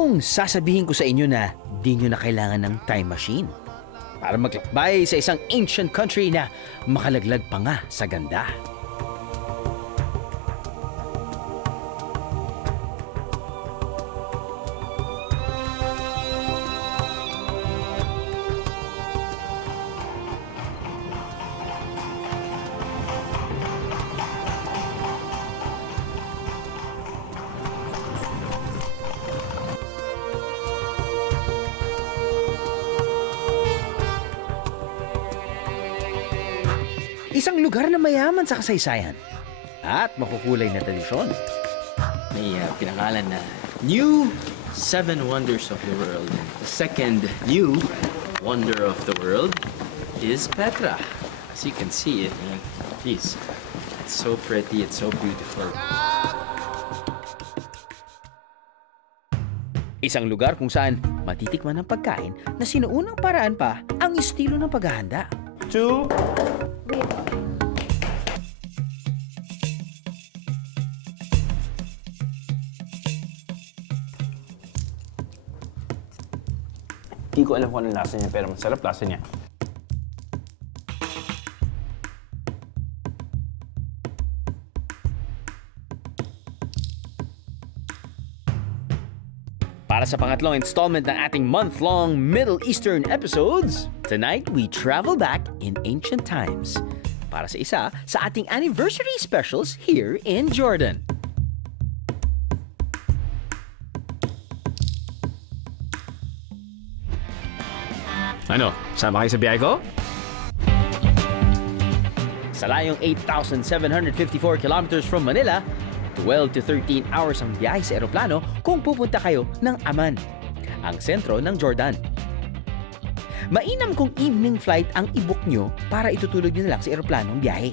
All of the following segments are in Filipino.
kung sasabihin ko sa inyo na di nyo na kailangan ng time machine para maglakbay sa isang ancient country na makalaglag pa nga sa ganda? Isang lugar na mayaman sa kasaysayan at makukulay na tradisyon. May pinangalan na New Seven Wonders of the World. The second new wonder of the world is Petra. As you can see it, man. Jeez. It's so pretty, it's so beautiful. Isang lugar kung saan matitikman ang pagkain na sinuunang paraan pa ang estilo ng paghahanda. Hindi ko alam kung anong lasa niya, pero masarap lasa niya. Para sa pangatlong installment ng ating month-long Middle Eastern episodes, tonight we travel back in ancient times para sa isa sa ating anniversary specials here in Jordan. Ano? Sama kayo sa biyahe ko? Sa layong 8,754 kilometers from Manila, 12 to 13 hours ang biyahe sa eroplano kung pupunta kayo ng Amman, ang sentro ng Jordan. Mainam kung evening flight ang i-book nyo para itutulog nyo na lang sa eroplanong biyahe.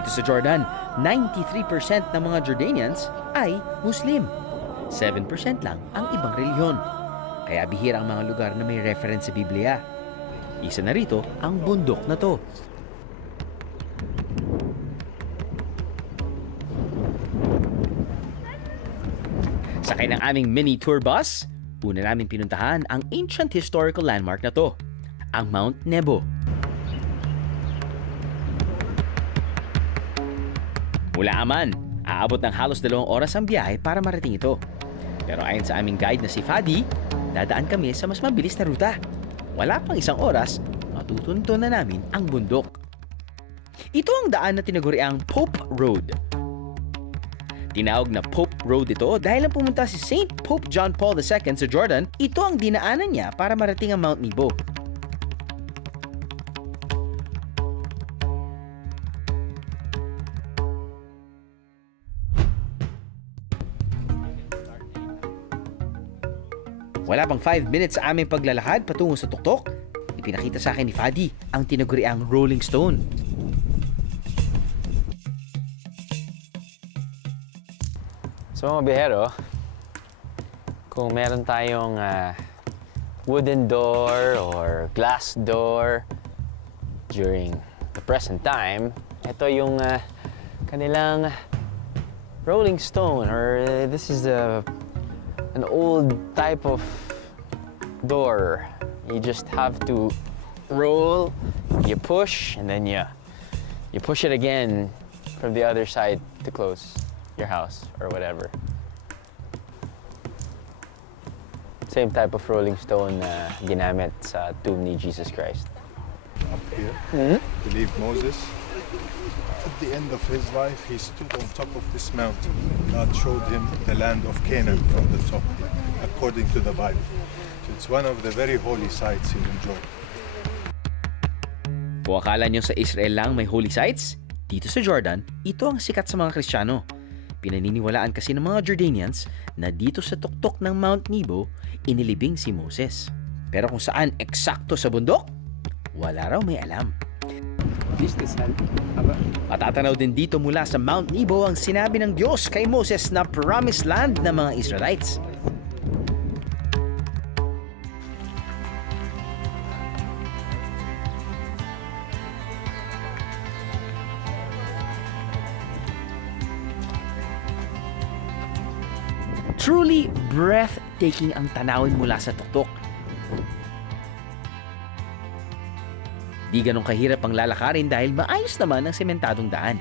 Dito sa Jordan, 93% ng mga Jordanians ay Muslim. 7% lang ang ibang reliyon. Kaya bihira ang mga lugar na may reference sa Biblia. Isa na rito ang bundok na to. Sakay ng aming mini tour bus, una namin pinuntahan ang ancient historical landmark na to, ang Mount Nebo. Mula Amman, aabot ng halos 2 oras ang biyahe para marating ito. Pero ayon sa aming guide na si Fadi, dadaan kami sa mas mabilis na ruta. Wala pang 1 oras, matutunto na namin ang bundok. Ito ang daan na tinaguriang Pope Road. Tinawag na Pope Road ito dahil nang pumunta si Saint Pope John Paul II sa Jordan, ito ang dinaanan niya para marating ang Mount Nebo. Wala pang 5 minutes sa aming paglalakad patungo sa tuktok, ipinakita sa akin ni Fadi ang tinaguriang Rolling Stone. So mga biyahero, kung meron tayong wooden door or glass door during the present time, ito yung kanilang Rolling Stone, or this is an old type of door. You just have to roll, you push, and then you push it again from the other side to close your house or whatever. Same type of rolling stone na ginamit sa tomb ni Jesus Christ. Up here, believe Moses. At the end of his life, he stood on top of this mountain. God showed him the land of Canaan from the top, according to the Bible. So it's one of the very holy sites in Jordan. Kung akala nyo sa Israel lang may holy sites, dito sa Jordan, ito ang sikat sa mga Kristiyano. Pinaniniwalaan kasi ng mga Jordanians na dito sa tuktok ng Mount Nebo, inilibing si Moses. Pero kung saan eksakto sa bundok, wala raw may alam. Matatanaw din dito mula sa Mount Nebo ang sinabi ng Diyos kay Moses na promised land ng mga Israelites. Truly breathtaking ang tanawin mula sa tuktok. Di ganong kahirap ang lalakarin dahil maayos naman ang sementadong daan.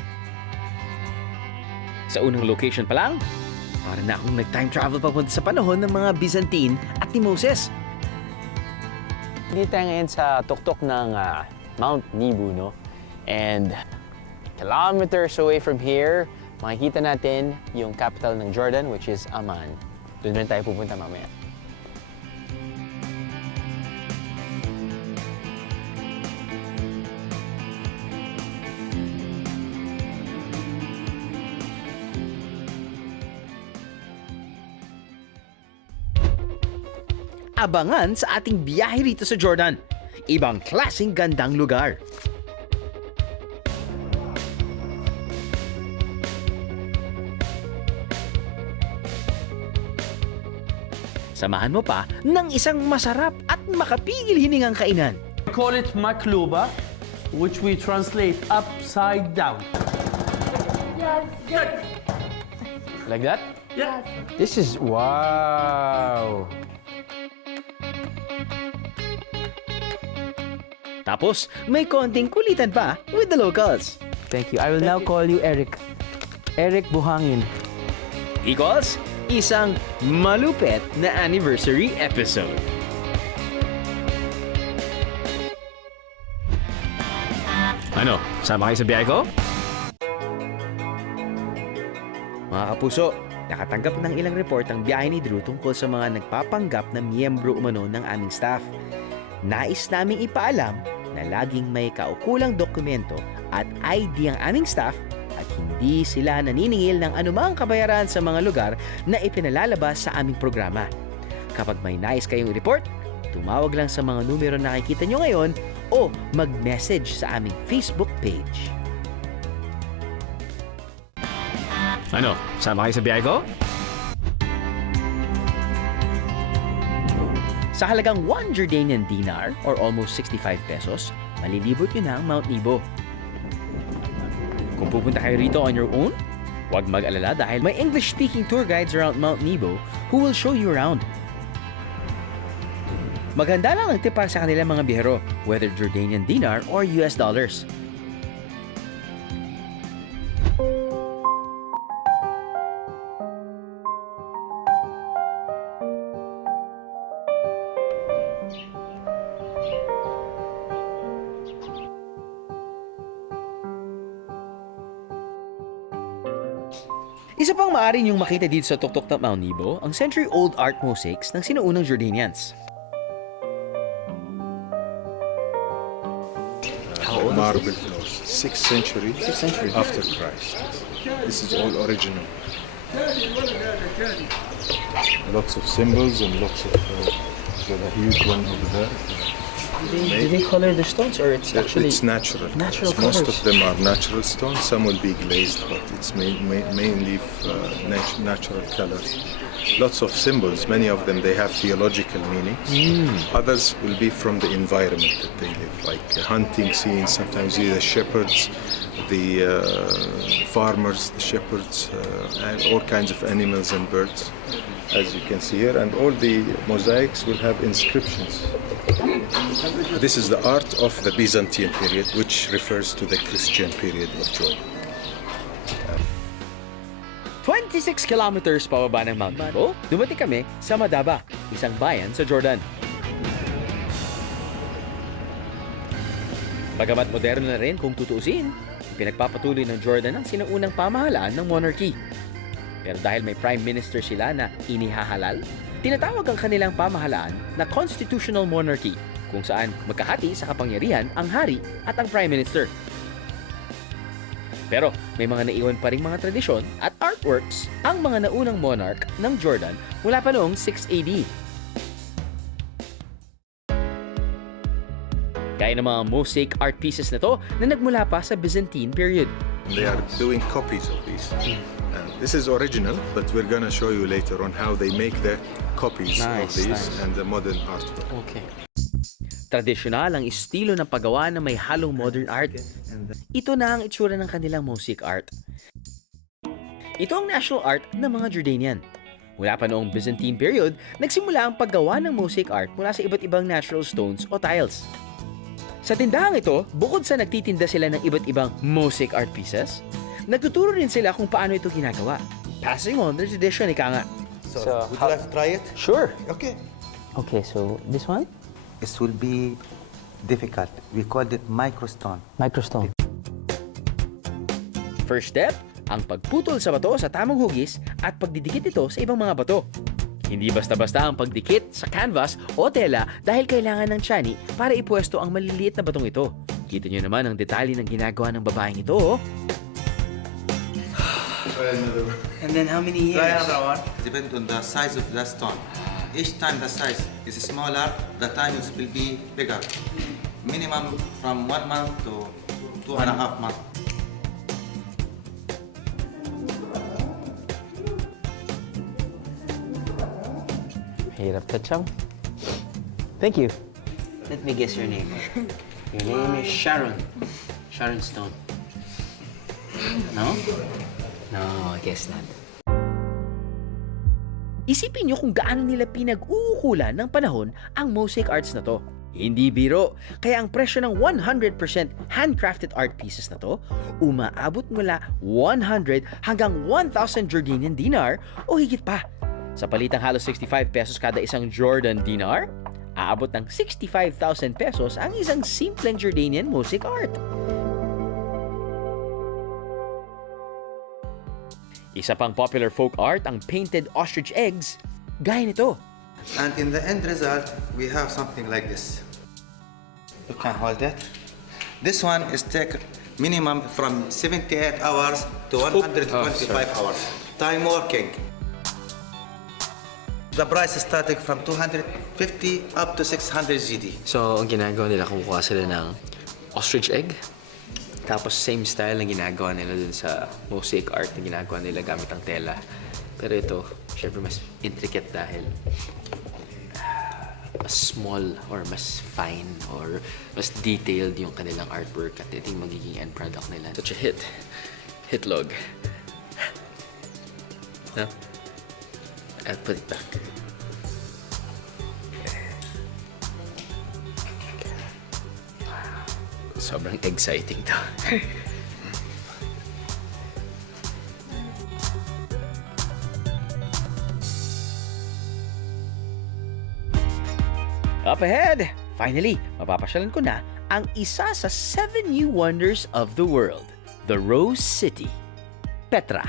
Sa unang location pa lang, para na akong nag-time travel papunta sa panahon ng mga Byzantine at ni Moses. Dito tayo ngayon sa tuktok ng Mount Nebo, no? And kilometers away from here, makikita natin yung capital ng Jordan, which is Amman. Doon rin tayo pupunta mamaya. Abangan sa ating biyahe rito sa Jordan. Ibang klaseng gandang lugar. Samahan mo pa ng isang masarap at makapigil hiningang kainan. We call it makluba, which we translate upside down. Like that? Yeah. This is, wow! Tapos, may konting kulitan pa with the locals. Thank you. I will now call you Eric. Eric Buhangin. Equals, isang malupet na anniversary episode. Ano, sama kayo sa biyahe ko? Mga kapuso, nakatanggap ng ilang report ang biyahe ni Drew tungkol sa mga nagpapanggap na miyembro umano ng aming staff. Nais naming ipaalam na laging may kaukulang dokumento at ID ang aming staff at hindi sila naniningil ng anumang kabayaran sa mga lugar na ipinalalabas sa aming programa. Kapag may nais kayong report, tumawag lang sa mga numero na nakikita nyo ngayon o mag-message sa aming Facebook page. Ano, sama kayo sa biyahe ko? Sa halagang 1 Jordanian dinar or almost 65 pesos, malilibot yun ang Mount Nebo. Kung pupunta kayo rito on your own, huwag mag-alala dahil may English-speaking tour guides around Mount Nebo who will show you around. Maganda lang ang tip para sa kanilang mga bihero, whether Jordanian dinar or US dollars. Isa pang maaari niyong makita dito sa tuktok ng Mount Nebo ang century-old art mosaics ng sinuunang Jordanians. Marble floors, 6th century, after Christ. This is all original. Lots of symbols and lots of. There's a huge one over there. Do they color the stones or it's actually... It's natural. natural Most colors? of them are natural stones. Some will be glazed, but it's mainly natural colors. Lots of symbols. Many of them they have theological meanings. Others will be from the environment that they live, like hunting scenes. Sometimes you see the shepherds, the farmers, the shepherds, and all kinds of animals and birds, as you can see here. And all the mosaics will have inscriptions. This is the art of the Byzantine period, which refers to the Christian period of Jordan. 26 kilometers pababa ng Mount Nebo, dumating kami sa Madaba, isang bayan sa Jordan. Bagamat moderno na rin kung tutuusin, pinagpapatuloy ng Jordan ang sinaunang pamahalaan ng monarchy. Pero dahil may prime minister sila na inihahalal, tinatawag ang kanilang pamahalaan na constitutional monarchy, kung saan magkahati sa kapangyarihan ang hari at ang prime minister. Pero may mga naiwan pa ring mga tradisyon at artworks ang mga naunang monarch ng Jordan mula pa noong 6 AD. Kaya Gaya ng mga mosaic art pieces na to na nagmula pa sa Byzantine period. They are doing copies of these. This is original, but we're gonna show you later on how they make the copies of these and the modern artwork. Okay. Tradisyonal ang estilo ng paggawa na may halong modern art. Ito na ang itsura ng kanilang mosaic art. Ito ang national art ng mga Jordanian. Mula pa noong Byzantine period, nagsimula ang paggawa ng mosaic art mula sa iba't ibang natural stones o tiles. Sa tindahang ito, bukod sa nagtitinda sila ng iba't ibang mosaic art pieces, nagtuturo rin sila kung paano ito ginagawa. Passing on the tradition, ika nga. So, would you like to try it? Sure. Okay. Okay, so this one? This will be difficult. We called it microstone. Microstone. First step, ang pagputol sa bato sa tamang hugis at pagdidikit ito sa ibang mga bato. Hindi basta-basta ang pagdikit sa canvas o tela dahil kailangan ng tiyani para ipwesto ang maliliit na batong ito. Kita nyo naman ang detalye ng ginagawa ng babaeng ito, oh. And then how many years? Try another one. Depends on the size of the stone. Each time the size is smaller, the time will be bigger. Minimum from 1 month to 2.5 months. Hirap to, chum. Thank you. Let me guess your name. Your name is Sharon. Sharon Stone. No? No, I guess not. Isipin nyo kung gaano nila pinag-uukulan ng panahon ang mosaic arts na to. Hindi biro, kaya ang presyo ng 100% handcrafted art pieces na to, umaabot mula 100 hanggang 1,000 Jordanian dinar o higit pa. Sa palitang halos 65 pesos kada isang Jordan dinar, aabot ng 65,000 pesos ang isang simpleng Jordanian mosaic art. Isa pang popular folk art ang painted ostrich eggs, gaya nito. And in the end result, we have something like this. You can hold it. This one is take minimum from 78 hours to 125 hours. Time working. The price is starting from 250 up to 600 GD. So, ang ginagawa nila, kumukuha sila ng ostrich egg. Tapos, same style ang ginagawa nila dun sa mosaic art na ginagawa nila gamit ang tela. Pero ito, syempre mas intricate dahil mas small or mas fine or mas detailed yung kanilang artwork at ito yung magiging end product nila. Such a hit. Hitlog. No? I'll put it back. Sobrang exciting to. Up ahead! Finally, mapapasyalan ko na ang isa sa 7 new wonders of the world, the Rose City, Petra.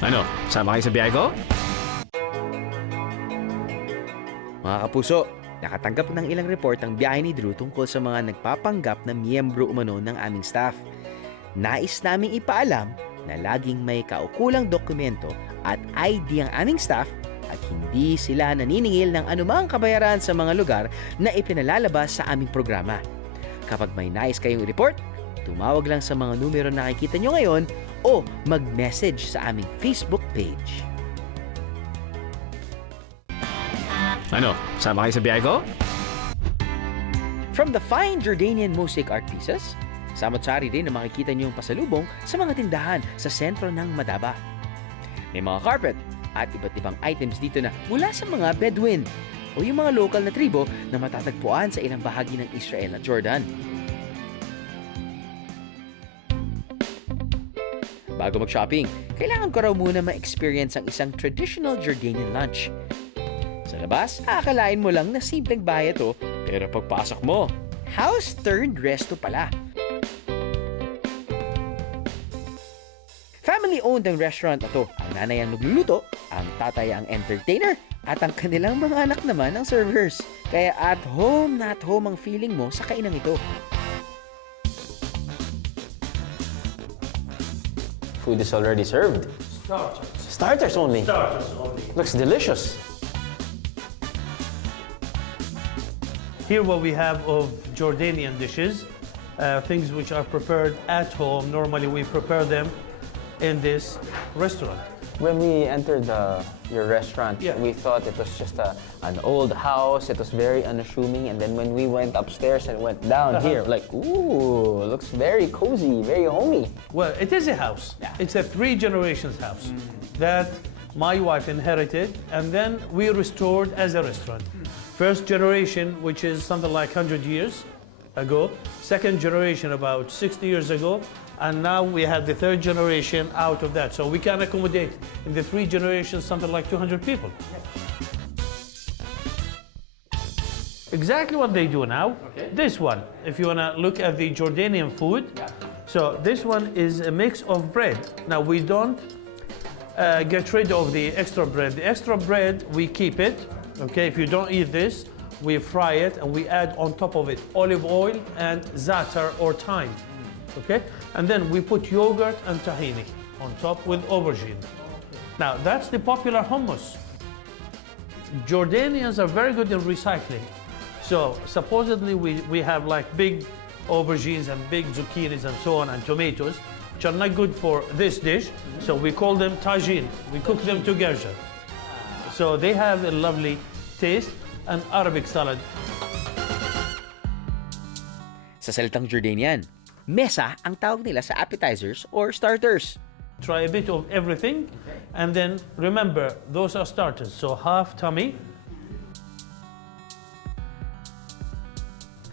Ano? Sama kayo sa biyahe ko? Mga kapuso, nakatanggap ng ilang report ang biyahe ni Drew tungkol sa mga nagpapanggap na miyembro umano ng aming staff. Nais naming ipaalam na laging may kaukulang dokumento at ID ang aming staff at hindi sila naniningil ng anumang kabayaran sa mga lugar na ipinalalabas sa aming programa. Kapag may nais kayong report, tumawag lang sa mga numero na nakikita nyo ngayon o mag-message sa aming Facebook page. Ano? Sama kayo sa biyahe ko? From the fine Jordanian mosaic art pieces, samot-sari rin na makikita nyo yung pasalubong sa mga tindahan sa sentro ng Madaba. May mga carpet at iba't ibang items dito na mula sa mga Bedouin o yung mga local na tribo na matatagpuan sa ilang bahagi ng Israel at Jordan. Bago mag-shopping, kailangan ko raw muna ma-experience ang isang traditional Jordanian lunch. Sa labas, akalain mo lang na simpleng bahay ito, pero pagpasok mo, house turned resto pala. Family-owned ang restaurant na to. Ang nanay ang nagluluto, ang tatay ang entertainer, at ang kanilang mga anak naman ang servers. Kaya at home na at home ang feeling mo sa kainang ito. Food is already served. Starters only. Looks delicious. Here what we have of Jordanian dishes, things which are prepared at home. Normally we prepare them in this restaurant. When we entered your restaurant, Yeah. we thought it was just an old house. It was very unassuming. And then when we went upstairs and went down here, like, ooh, looks very cozy, very homey. Well, it is a house. It's a 3 generations house that my wife inherited, and then we restored as a restaurant. First generation, which is something like 100 years ago. Second generation, about 60 years ago. And now we have the 3rd generation out of that. So we can accommodate in the 3 generations something like 200 people. Exactly what they do now. This one, if you want to look at the Jordanian food. So this one is a mix of bread. Now we don't get rid of the extra bread. The extra bread, we keep it. Okay, if you don't eat this, we fry it and we add on top of it olive oil and za'atar or thyme. Okay, and then we put yogurt and tahini on top with aubergine. Now that's the popular hummus. Jordanians are very good in recycling. So supposedly we have like big aubergines and big zucchinis and so on and tomatoes, which are not good for this dish. So we call them tagine. We cook them together. So they have a lovely taste. And Arabic salad. Sa salitang Jordanian, mesa ang tawag nila sa appetizers or starters. Try a bit of everything, and then remember, those are starters. So half tummy.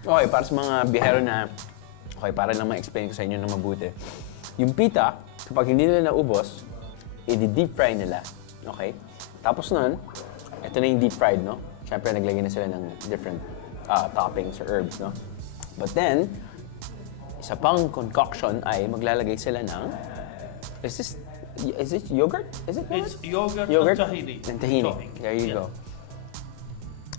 Okay, para sa mga bihero na, okay, para lang ma-explain ko sa inyo na mabuti. Yung pita, kapag hindi nila naubos, i-deep fry nila. Okay? Tapos nun, ito na yung deep fried, no? Siyempre, naglagay na sila ng different toppings or herbs, no? But then, isa pang concoction ay maglalagay sila ng, is it yogurt? Is it yogurt? It's yogurt, and tahini. And tahini. Topping. There you Yeah. go.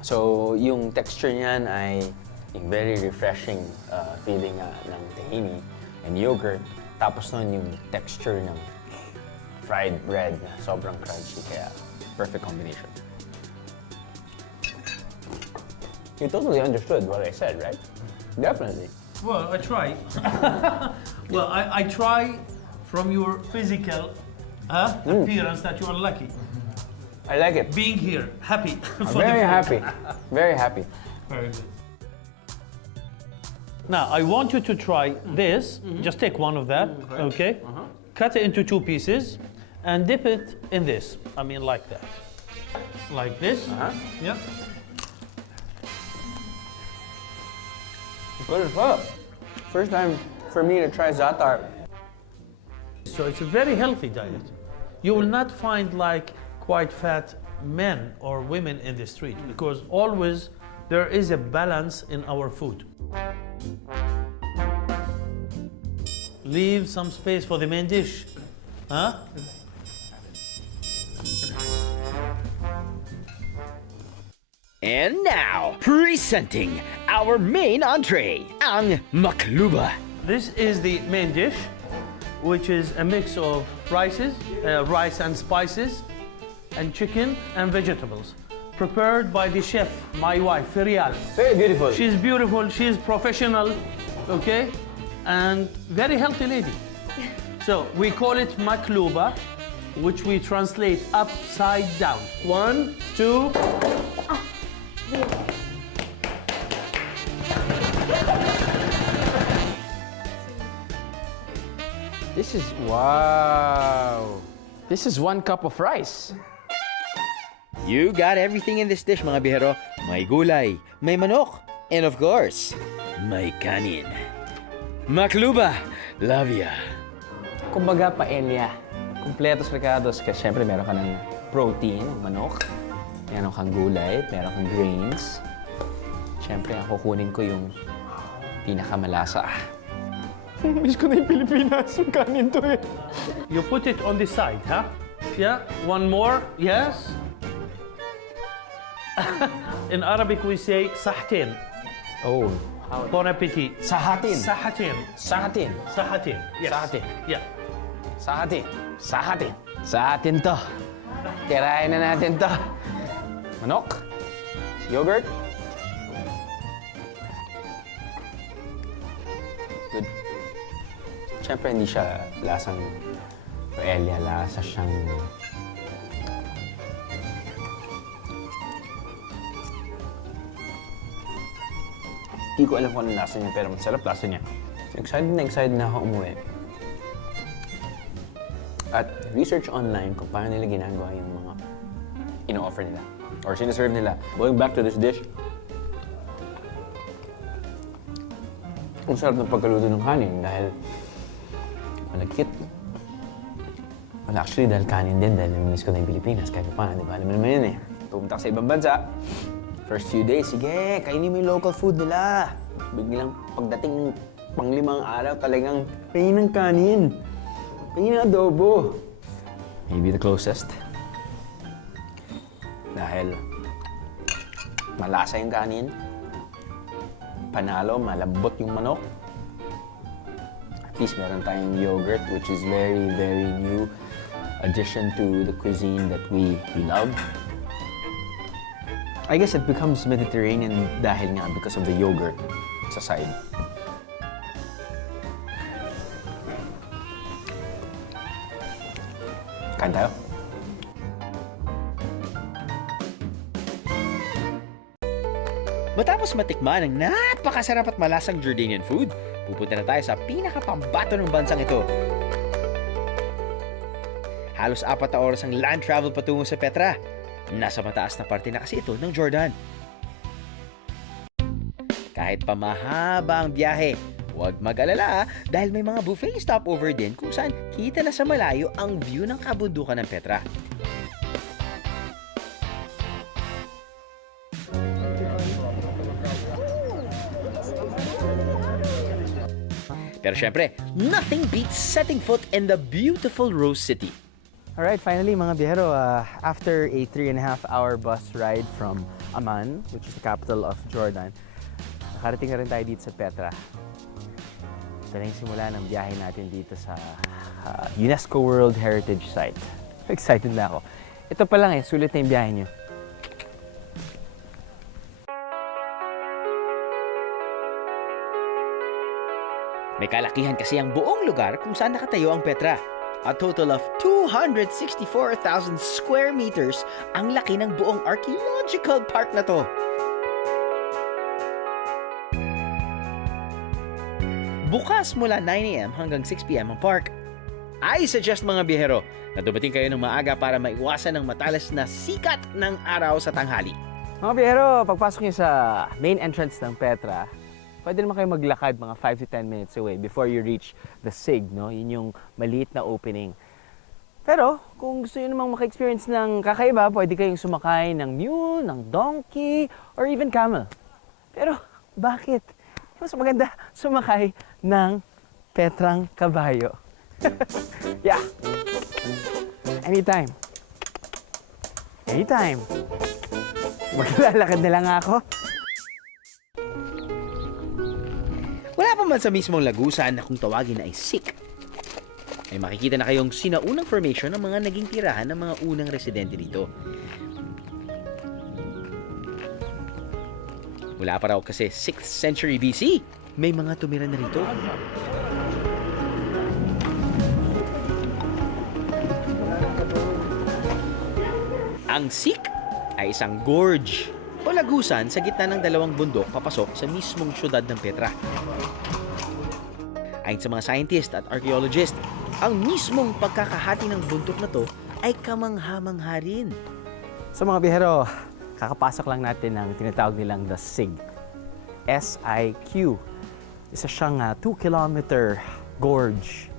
So, yung texture niyan ay yung very refreshing feeling ng tahini and yogurt. Tapos nun yung texture ng fried bread na sobrang crunchy. Kaya, perfect combination. You totally understood what I said, right? Definitely. Well, I try. Well, I try from your physical appearance that you are lucky. I like it. Being here, happy. I'm for the very food. happy. Very happy. Very good. Now, I want you to try this. Just take one of that, okay? Cut it into 2 pieces and dip it in this. I mean, like that. Like this. Yeah. Good as well. First time for me to try za'atar. So it's a very healthy diet. You will not find like quite fat men or women in the street because always there is a balance in our food. Leave some space for the main dish. Huh? And now, presenting our main entree, ang makluba. This is the main dish, which is a mix of rice and spices, and chicken and vegetables, prepared by the chef, my wife, Ferial. Very beautiful. She's beautiful, she's professional, okay, and very healthy lady. So we call it makluba, which we translate upside down. 1, 2. This is, wow. This is 1 cup of rice. You got everything in this dish, mga bihero. May gulay, may manok, and of course, may kanin. Makluba, love ya. Kumbaga, paella. Kompletos regados kasi syempre meron ka ng protein, manok, meron kang gulay, meron kang grains. Syempre, ang kukunin ko yung pinakamalasa. Miss ko na yung Pilipinas, yung kanin to eh. You put it on the side, huh? Yeah, one more, yes. In Arabic we say sahtin. Oh, Bon appetit. sahatin. Sahatin. Sahatin. Sahatin. Yes. Sahatin. Yeah. Sahatin. Sahatin. Sahatin to. Tirahin na natin to. Manok. Yogurt. Siyempre, hindi siya lasang paella. Lasa siyang... Hindi ko alam kung anong lasa niya, pero masarap lasa niya. Excited na ako umuwi. At research online kung paano nila ginagawa yung mga ino-offer nila or sinaserve nila. Going back to this dish, ang sarap ng pagkaluto ng kanin dahil malagkit. Well, actually, dahil kanin din, dahil namiss ko na yung Pilipinas, kahit pa, di ba? Alam mo naman yun eh. Pumunta ka sa ibang bansa, first few days, sige, kainin mo yung local food nila. Biglang pagdating pang-5 araw, talagang kainin ng kanin. Kainin ng adobo. Maybe the closest. Dahil malasa yung kanin, panalo, malambot yung manok. At least meron tayong yogurt, which is very, very new addition to the cuisine that we love. I guess it becomes Mediterranean dahil nga because of the yogurt sa side. Kain tayo? Matapos matikman ang napakasarap at malasang Jordanian food, pupunta na tayo sa pinakapambato ng bansang ito. Halos 4 na oras ang land travel patungo sa Petra. Nasa mataas na parte na kasi ito ng Jordan. Kahit pa mahaba ang biyahe, huwag mag-alala dahil may mga buffet stopover din kung saan kita na sa malayo ang view ng kabundukan ng Petra. Pero syempre, nothing beats setting foot in the beautiful Rose City. Alright, finally mga biyahero, after a 3.5-hour bus ride from Amman, which is the capital of Jordan, nakarating na rin tayo dito sa Petra. Ito na yung simula ng biyahe natin dito sa UNESCO World Heritage Site. Excited na ako. Ito pa lang sulit na yung biyahe niyo. May kalakihan kasi ang buong lugar kung saan nakatayo ang Petra. A total of 264,000 square meters ang laki ng buong archaeological park na to. Bukas mula 9 a.m. hanggang 6 p.m. ang park. I suggest mga biyahero na dumating kayo ng maaga para maiwasan ang matalas na sikat ng araw sa tanghali. Mga biyahero, pagpasok niyo sa main entrance ng Petra, pwede naman kayo maglakad mga 5 to 10 minutes away before you reach the SIG, no? Yun yung maliit na opening. Pero, kung gusto nyo namang maka-experience ng kakaiba, pwede kayong sumakay ng mule, ng donkey, or even camel. Pero, bakit? Mas maganda sumakay ng Petrang kabayo. Yeah. Anytime. Anytime. Maglalakad na lang ako. Wala pa man sa mismong lagusan na kung tawagin ay SIG. May makikita na kayong sinaunang formation ng mga naging tirahan ng mga unang residente dito. Mula pa raw kasi 6th century BC, may mga tumira na rito. Ang SIG ay isang gorge o lagusan sa gitna ng dalawang bundok papasok sa mismong syudad ng Petra. Ayon sa mga scientist at archaeologist, ang mismong pagkakahati ng bundok na to ay kamangha-mangha rin. So mga bihero, kakapasok lang natin ng tinatawag nilang the SIG. S-I-Q. Isa siyang 2-kilometer gorge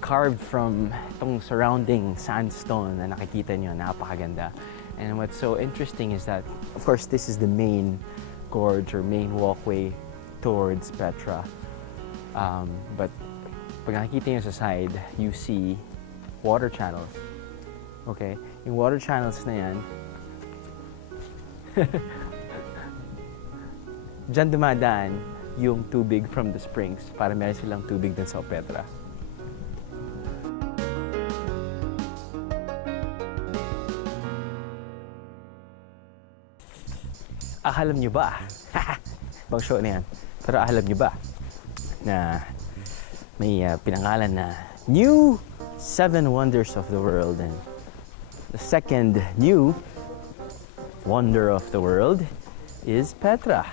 carved from itong surrounding sandstone na nakikita nyo, napakaganda. And what's so interesting is that, of course, this is the main gorge or main walkway towards Petra. But pag nakikita nyo sa side, you see water channels. Okay? Yung water channels na yan, diyan dumadaan yung tubig from the springs para meron silang tubig dun sa Petra. Alam nyo ba? Bang show na yan. Pero alam nyo ba na may pinangalan na New 7 Wonders of the World. And the second new wonder of the world is Petra.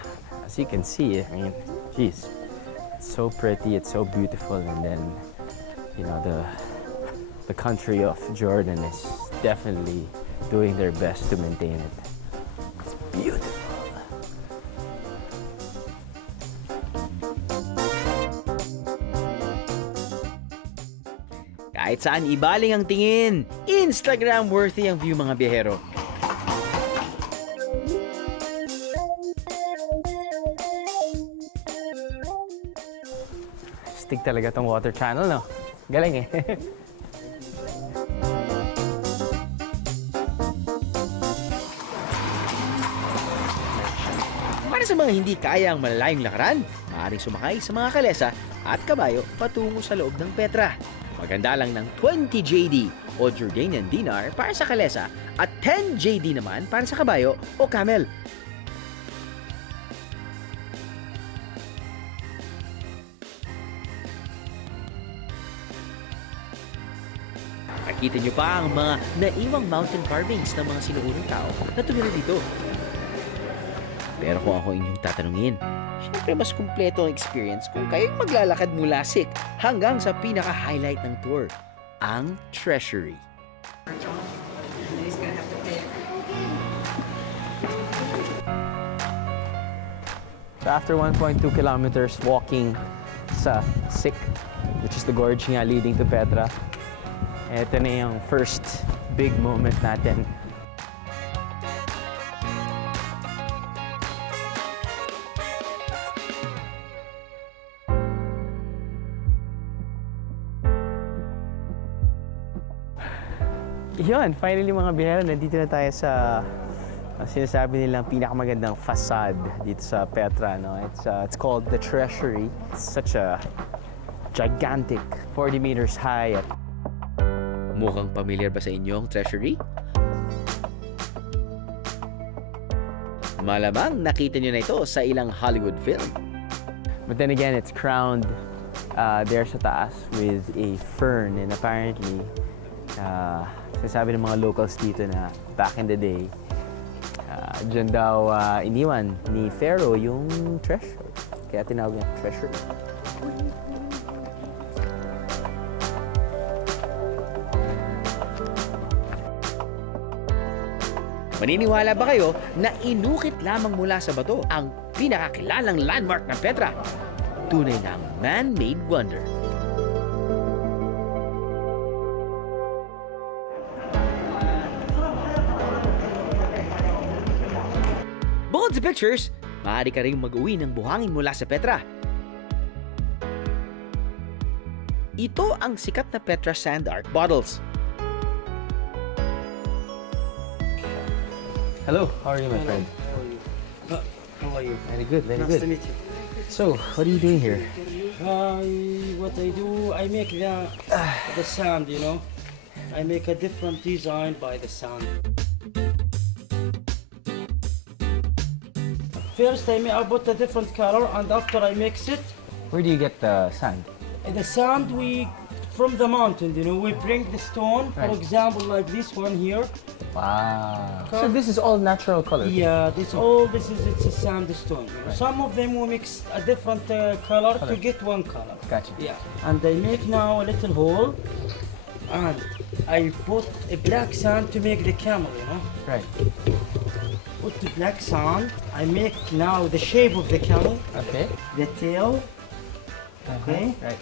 As you can see, I mean, geez, it's so pretty, it's so beautiful, and then, you know, the country of Jordan is definitely doing their best to maintain it. It's beautiful. Kahit saan ibaling ang tingin, Instagram-worthy ang view mga biyahero. Stick talaga tong water channel, no? Galing eh. Para sa mga hindi kaya ang malalayong lakaran, maaaring sumakay sa mga kalesa at kabayo patungo sa loob ng Petra. Maganda lang ng 20 JD o Jordanian dinar para sa kalesa at 10 JD naman para sa kabayo o camel. Nakita nyo pa ang mga naiwang mountain carvings ng mga sinuunang tao na tumira dito. Pero kung ako inyong tatanungin, syempre mas kumpleto ang experience kung kayong maglalakad mula Sik hanggang sa pinaka-highlight ng tour, ang Treasury. So after 1.2 kilometers walking sa Sik, which is the gorge nga leading to Petra, ito na yung first big moment natin. Yun, finally mga biyahero, nandito na tayo sa sinasabi nilang pinakamagandang facade dito sa Petra. No? It's called the Treasury. It's such a gigantic 40 meters high. Mukhang familiar ba sa inyo ang Treasury? Malamang nakita nyo na ito sa ilang Hollywood film. But then again, it's crowned there sa taas with a fern, and apparently sinasabi ng mga locals dito na back in the day, dyan daw iniwan ni Pharaoh yung treasure. Kaya tinawag niya treasure. Maniniwala ba kayo na inukit lamang mula sa bato ang pinakakilalang landmark ng Petra? Tunay na man-made wonder. Bukod sa pictures, maaari ka rin mag-uwi ng buhangin mula sa Petra. Ito ang sikat na Petra Sand Art bottles. Hello, how are you, my friend? How are you? Very good, very Nice good. to meet you. So, what are you doing here? What I do, I make the sand, you know. I make a different design by the sand. First, I put a different color, and after I mix it, Where do you get the sand? the sand from the mountain, you know, we bring the stone, for Right. example, like this one here. Wow. So this is all natural color? Yeah, it's a sandstone. Some of them we mix a different color to get one color. Gotcha. Yeah, and I make now a little hole, and I put a black sand to make the camel, you know. Right. Put the black sand, I make now the shape of the camel, Okay. the tail, okay. Right.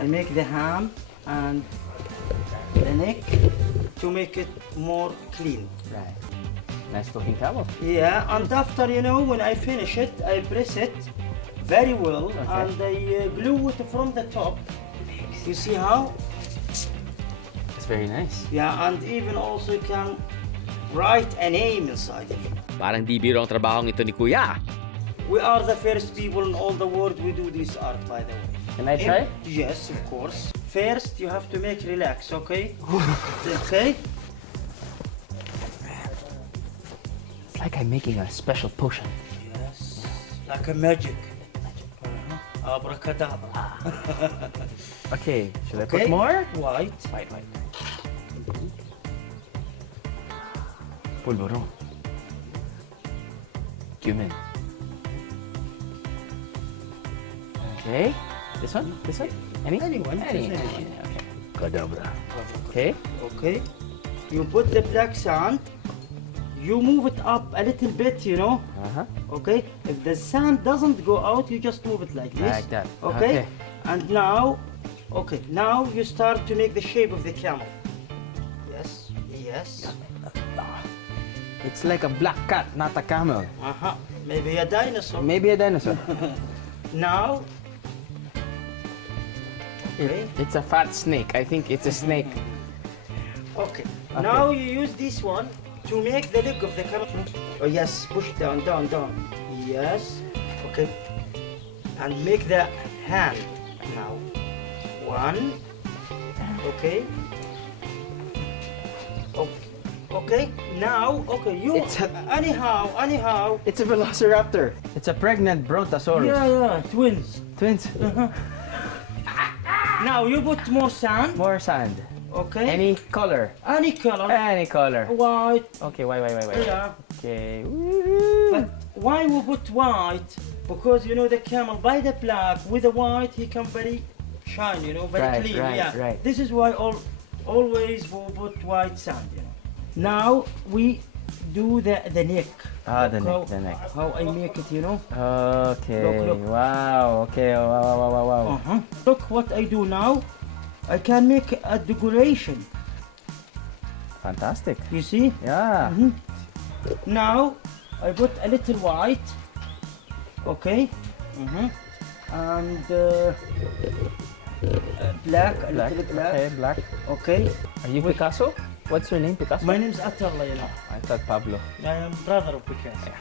I make the ham and the neck to make it more clean. Right. Nice looking camel. Yeah, and after, you know, when I finish it, I press it very well, Okay. and I glue it from the top. You see how? It's very nice. Yeah, and even also you can write a name inside it. Parang di biro ang trabahong ito ni Kuya. We are the first people in all the world we do this art, by the way. Can I try? Yes, of course. First, you have to make relax, okay? Okay? It's like I'm making a special potion. Yes. Like a magic. Abracadabra. Okay, should I Okay. put more? White. White. Pulburo. Cumin. Okay. This one? Any? Anyone, Any. just anyone. Okay. Cadabra. Okay. Okay. You put the black sand. You move it up a little bit, you know. Uh-huh. Okay. If the sand doesn't go out, you just move it like this. Like that. Okay. And now, okay. Now you start to make the shape of the camel. Yes. Yes. It's like a black cat, not a camel. Uh-huh. Maybe a dinosaur. Maybe a dinosaur. Now. Okay. It's a fat snake. I think it's a snake. Okay. Now you use this one to make the leg of the camel. Oh yes, push it down, down, down. Yes. Okay. And make the hand now. One. Okay. Okay. Okay. Now, okay. You. It's anyhow. It's a velociraptor. It's a pregnant brontosaurus. Yeah. Twins. Twins. Now you put more sand. More sand. Okay. Any color. Any color. Any color. White. Okay, wait. Yeah. Okay. But why we put white? Because you know the camel by the black with the white he can very shine, you know, very Right, clean. right, Yeah. right. This is why always we put white sand, you know. Now we do the neck. Ah, the How- neck, the neck. How I make it, you know. Okay. Look. Wow. Okay. Wow. Uh-huh. Look what I do now. I can make a decoration. Fantastic. You see? Yeah. Now I put a little white. Okay. And black, a Black. little black. Okay, black. Okay. Are you Picasso? What's your name, Picasso? My name's Atallah, you know. I thought Pablo. I am brother of Picasso.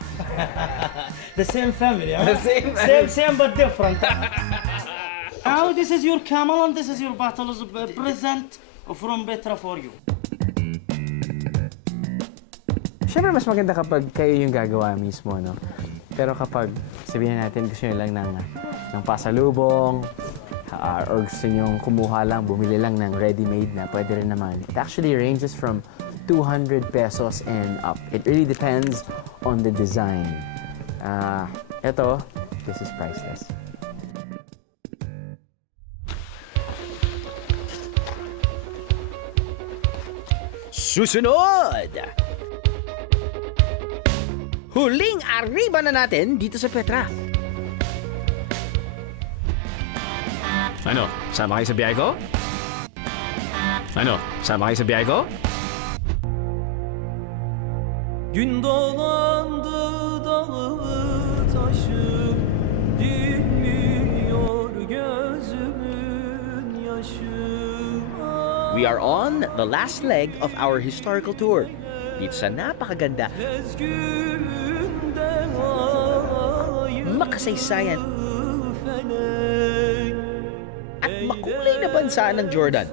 The same family, huh? The same family. Same but different. Now this is your camel and this is your bottle as a present from Petra for you. Siyempre, mas maganda kapag kayo yung gagawa mismo, no? Pero kapag sabihin natin gusto nyo lang ng pasalubong, or gusto nyo kumuha lang, bumili lang ng ready-made na pwede rin naman. It actually ranges from 200 pesos and up. It really depends on the design. Ito, this is priceless. Susunod! Huling arriba na natin dito sa Petra. Ano? Sama kayo sa biyahe ko? Ano? Sama kayo sa biyahe ko? Gün dolandı dağı taşı, dinmiyor gözümün yaşı. We are on the last leg of our historical tour. Dito sa napakaganda, Mezgünde ayı makasaysayan felek, at makulay na bansa ng Jordan.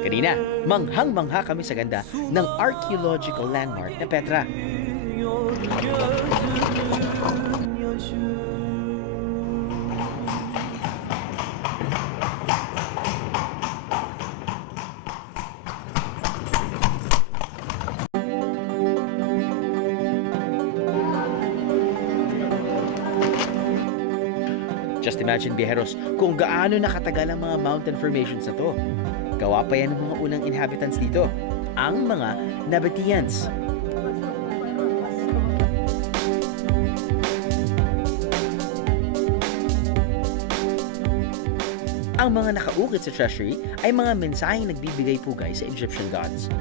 Kanina, manghang-mangha kami sa ganda ng archaeological landmark na Petra. Just imagine, biyeheros, kung gaano nakatagal ang mga mountain formations na to. Gawa pa yan ng mga unang inhabitants dito, ang mga Nabateans. Ang mga nakaukit sa treasury ay mga mensaheng nagbibigay pugay sa Egyptian gods.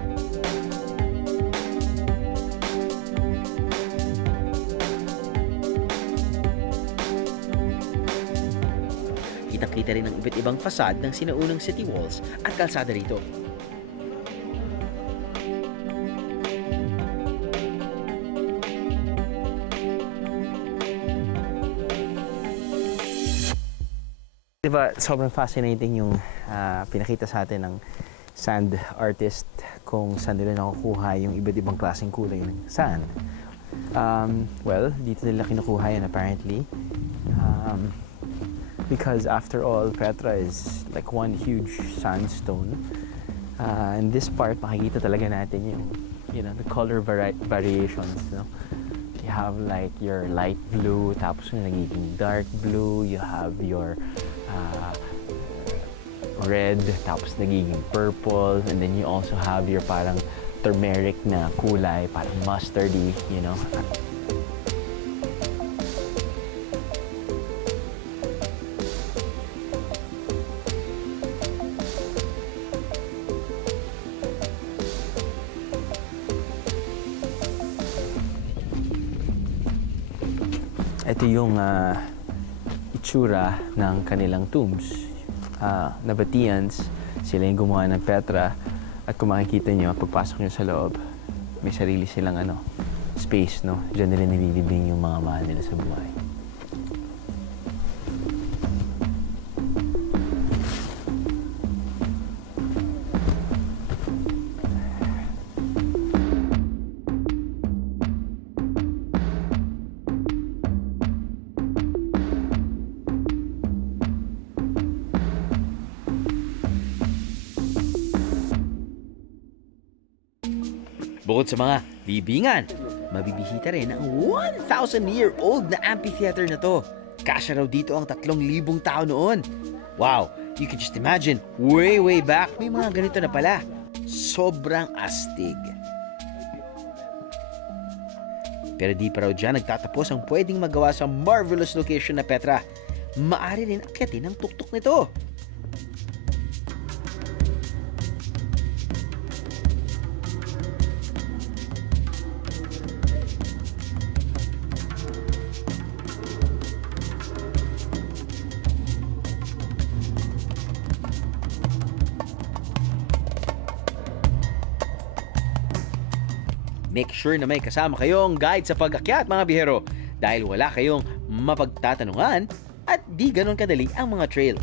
Kitang-kita rin ang iba't ibang fasad ng sinaunang city walls at kalsada rito. Diba, sobrang fascinating yung pinakita sa atin ng sand artist kung saan nila nakukuha yung iba't ibang klaseng kulay ng sand. Well, dito nila kinukuha yan apparently. Because after all, Petra is like one huge sandstone. In this part, makikita talaga natin yung, the color variations, no? You have like your light blue, tapos yung nagiging dark blue. You have your red, tapos nagiging purple. And then you also have your parang turmeric na kulay, parang mustardy, Ito yung itsura ng kanilang tombs. Nabateans, sila yung gumawa ng Petra. At kung makikita nyo, pagpasok nyo sa loob, may sarili silang space, no? Diyan nila nililibing yung mga mahal nila sa buhay. Bukod sa mga libingan, mabibisita rin ang 1,000-year-old na amphitheater na to. Kasya raw dito ang 3,000 tao noon. Wow, you can just imagine, way back, may mga ganito na pala. Sobrang astig. Pero di pa raw dyan nagtatapos ang pwedeng magawa sa marvelous location na Petra. Maari rin akyatin ang tuktok nito. Make sure na may kasama kayong guide sa pag-akyat, mga bihero, dahil wala kayong mapagtatanungan at di ganon kadali ang mga trail.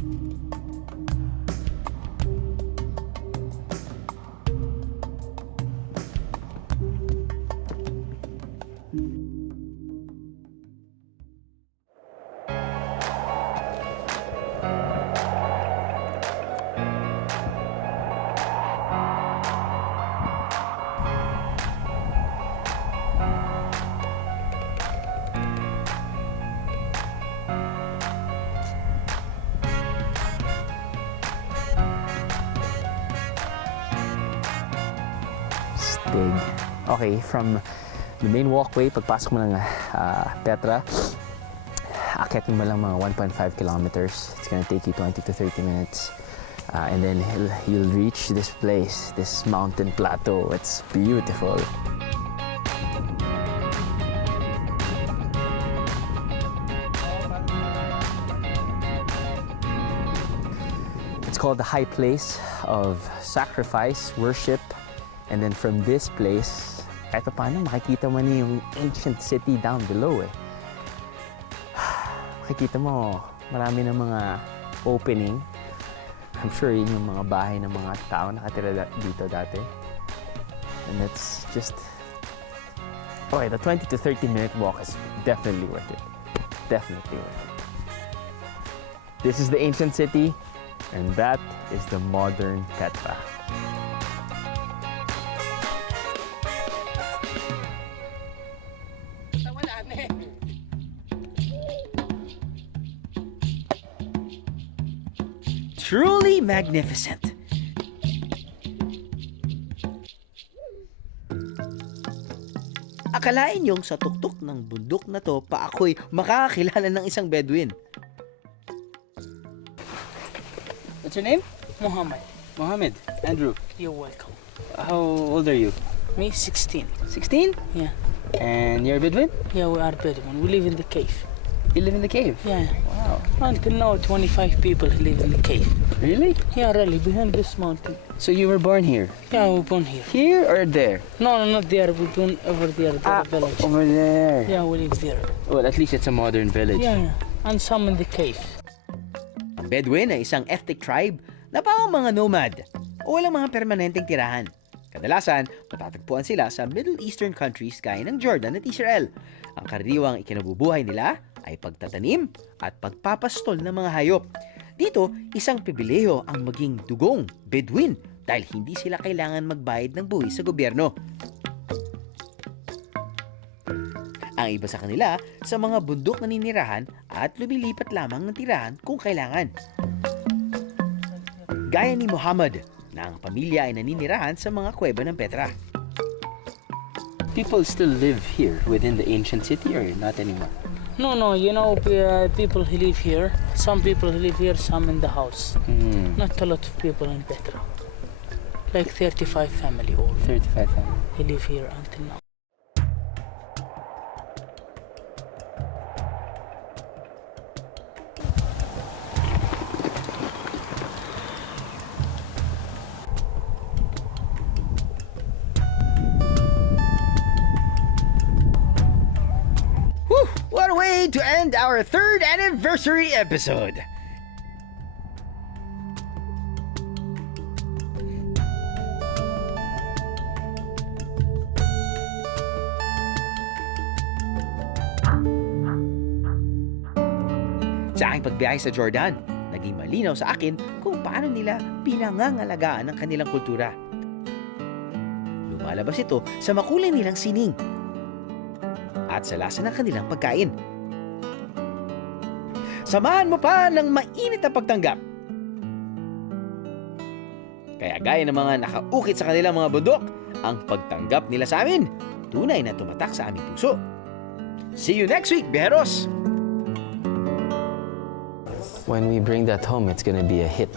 Okay, from the main walkway, pagpasok mo ng Petra, akyatin mo lang mga 1.5 kilometers. It's gonna take you 20 to 30 minutes. And then you'll reach this place, this mountain plateau. It's beautiful. It's called the high place of sacrifice, worship. And then from this place, kahit paano makikita mo na yung ancient city down below eh. Makikita mo, marami ng mga opening. I'm sure yun yung mga bahay ng mga tao nakatira dito dati. And it's just... Okay, the 20 to 30 minute walk is definitely worth it. Definitely worth it. This is the ancient city, and that is the modern Petra. Truly magnificent. Akalain yung sa tuktok ng bundok na to pa ako'y makakakilala ng isang Bedouin. What's your name? Muhammad. Mohammed. Andrew. You're welcome. How old are you? Me 16. 16? Yeah. And you're a Bedouin? Yeah, we are Bedouin. We live in the cave. You live in the cave? Yeah. Wow. Until now, 25 people live in the cave. Really? Yeah, really, behind this mountain. So you were born here? Yeah, we were born here. Here or there? No, not there. We're born over there, the village. Over there. Yeah, we live there. Well, at least it's a modern village. Yeah, and some in the cave. Ang Bedouin ay isang ethnic tribe na parang mga nomad o walang mga permanenteng tirahan. Kadalasan, matatagpuan sila sa Middle Eastern countries gaya ng Jordan at Israel. Ang karaniwang ikinabubuhay nila ay pagtatanim at pagpapastol ng mga hayop. Dito, isang pribilehiyo ang maging dugong, Bedouin, dahil hindi sila kailangan magbayad ng buwis sa gobyerno. Ang iba sa kanila sa mga bundok na ninirahan at lumilipat lamang ng tirahan kung kailangan. Gaya ni Muhammad, na ang pamilya ay naninirahan sa mga kuweba ng Petra. People still live here within the ancient city or not anymore? No, you know, people who live here, some people who live here, some in the house. Not a lot of people in Petra. Like 35 family all. 35 family. Who live here until now. Whew, what a way to end our 3rd anniversary episode! Sa aking pagbiyahe sa Jordan, naging malinaw sa akin kung paano nila pinangangalagaan ang kanilang kultura. Lumalabas ito sa makulay nilang sining at sa lasa ng kanilang pagkain. Samahan mo pa ng mainit na pagtanggap. Kaya gaya ng mga nakaukit sa kanilang mga bundok, ang pagtanggap nila sa amin, tunay na tumatak sa aming puso. See you next week, Bejeros! When we bring that home, it's gonna be a hit.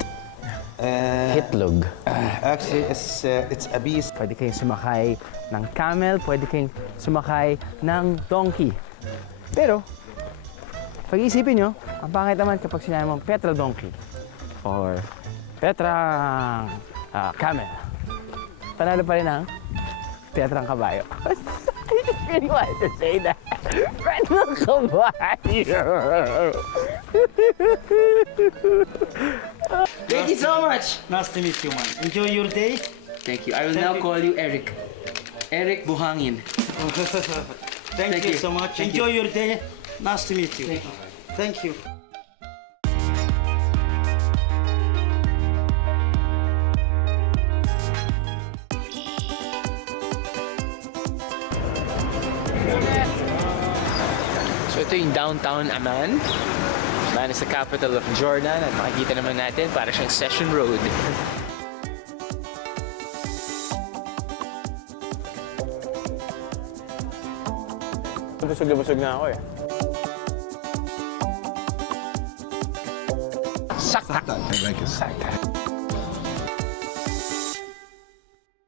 Hitlog. Actually, it's a beast. Pwede kayong sumakay ng camel, pwede kayong sumakay ng donkey. Pero, pag-iisipin nyo, ang pangit naman kapag sinabi mong Petra donkey or Petra camel. Panalo pa rin ang Petra kabayo. I really wanted to say that. Petra kabayo. Thank you so much! Nice to meet you, man. Enjoy your day. Thank you. I will now call you Eric. Eric Buhangin. Thank you so much. Thank Enjoy your day. Nice to meet you. Thank you. So ito yung downtown Amman. Amman is the capital of Jordan at makikita naman natin para siyang Session Road. Busog na busog na ako eh. Sakta. I like it. Sakta.